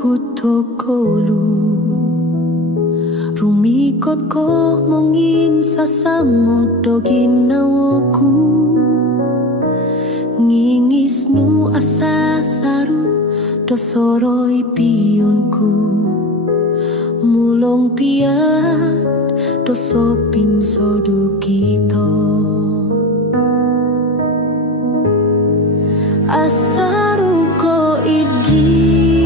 kutokolu rumikot ko mongin sasamot do ginawaku ngingisnu asa saru do soroi piyunku mulong piat do soping sodu kita asaru ko idgi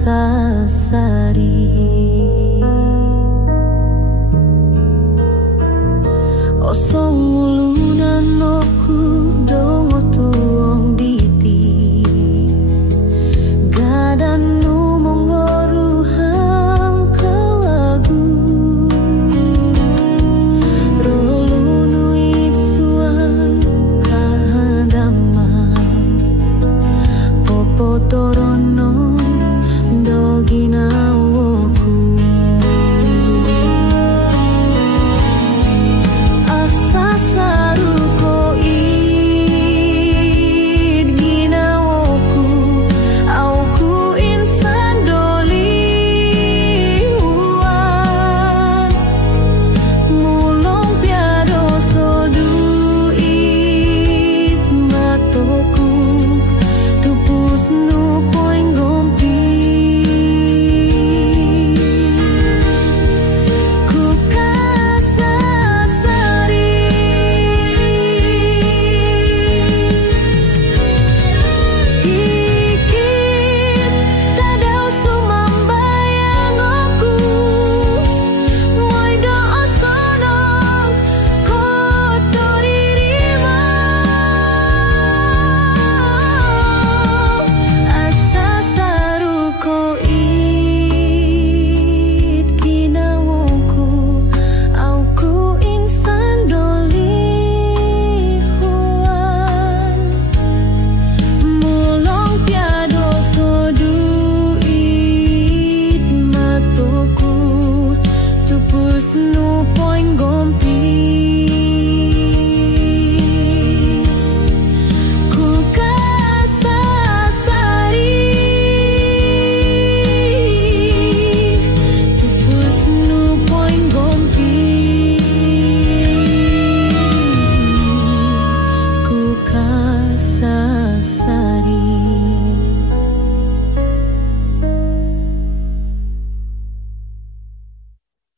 sasari osong mulunan oku dongo tuong diti gadanu mongoruhang kawagu rolunu itsuan kahadaman popotorono ginawaku asa saru ko id ginawaku aku insan doliwan mulong piado sodu id matoku tupus nu poing gompi no point gompi